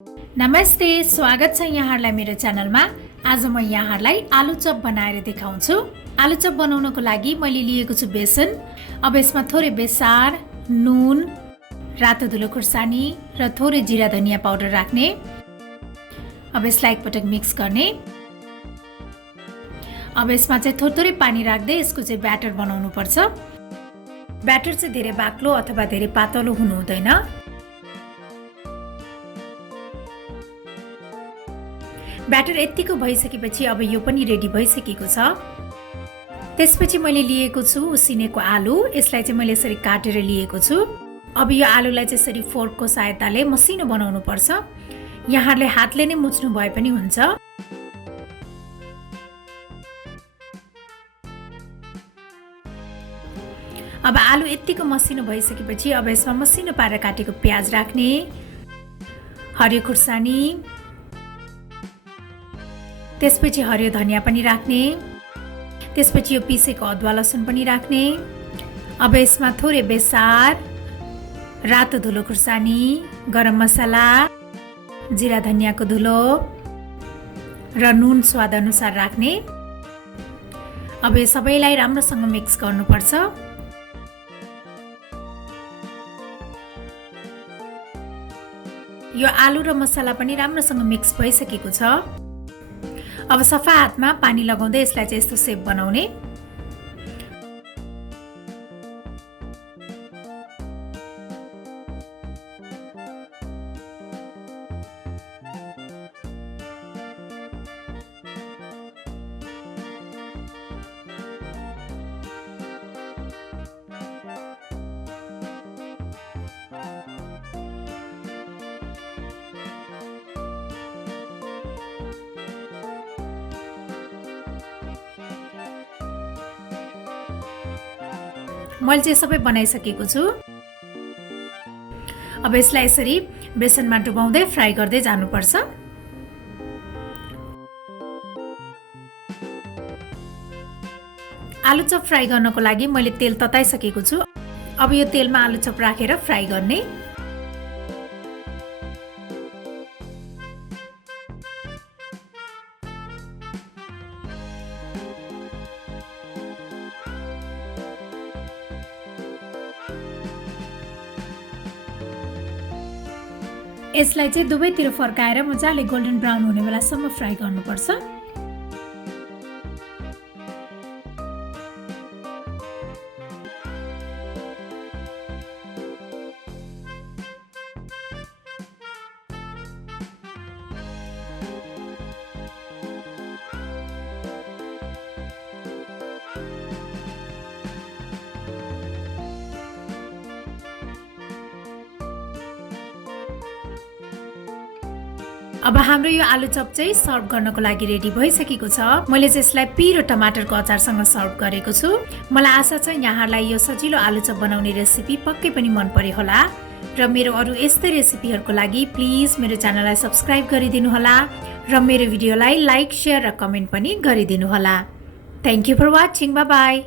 नमस्ते, स्वागत छ यहाँहरूलाई मेरो च्यानलमा। आज म यहाँहरूलाई आलु चप बनाएर देखाउँछु। आलु चप बनाउनको लागि मैले लिएको छु बेसन। अब यसमा थोरै बेसार, नुन, रातो धुलो खुर्सानी र थोरै जिरा धनिया पाउडर राख्ने। अब यसलाई एकपटक मिक्स गर्ने। अब यसमा चाहिँ थोरै पानी राख्दै यसको चाहिँ ब्याटर बनाउनु पर्छ। ब्याटर चाहिँ धेरै बाक्लो अथवा धेरै पातलो हुनु हुँदैन। ब्याटर यतिको भइसकेपछि अब यो पनि रेडी भइसकेको छ। त्यसपछि मैले लिएको छु उसिनेको आलु। यसलाई चाहिँ मैले यसरी काटेर लिएको छु। अब यो आलुलाई चाहिँ यसरी फोर्कको सहायताले मसिनो बनाउनु पर्छ। यहाँहरूले हातले नै मुछ्नु भए पनि हुन्छ। अब आलु यतिको मसिनो भइसकेपछि अब यसमा मसिनो पारेर काटेको प्याज राख्ने, हरियो खुर्सानी, त्यसपछि हरियो धनिया पनि राख्ने, त्यसपछि यो पिसेको अदुवा लसुन पनि राख्ने। अब यसमा थोरै बेसार, रातो धुलो खुर्सानी, गरम मसला, जिरा धनियाको धुलो र नुन स्वाद अनुसार राख्ने। अब यो सबैलाई राम्रोसँग मिक्स गर्नुपर्छ। यो आलु र मसला पनि राम्रोसँग मिक्स भइसकेको छ। अब सफा हातमा पानी लगाउँदै यसलाई चाहिँ यस्तो सेप बनाउने। मैले चाहिँ सबै बनाइसकेको छु। अब यसलाई यसरी बेसनमा डुबाउँदै फ्राई गर्दै जानुपर्छ। आलु चप फ्राई गर्नको लागि मैले तेल तताइसकेको छु। अब यो तेलमा आलु चप राखेर फ्राई गर्ने। यसलाई चाहिँ दुवैतिर फर्काएर मजाले गोल्डन ब्राउन हुने बेलासम्म फ्राई गर्नुपर्छ। अब हाम्रो यो आलु चप चाहिँ सर्भ गर्नको लागि रेडी भइसकेको छ। मैले चाहिँ यसलाई पिरो टमाटरको अचारसँग सर्भ गरेको छु। मलाई आशा छ यहाँहरूलाई यो सजिलो आलु चप बनाउने रेसिपी पक्कै पनि मन पर्यो होला। र मेरो अरू यस्तै रेसिपीहरूको लागि प्लिज मेरो च्यानललाई सब्स्क्राइब गरिदिनु होला र मेरो भिडियोलाई लाइक, शेयर र कमेन्ट पनि गरिदिनु होला। Thank you for watching. Bye by.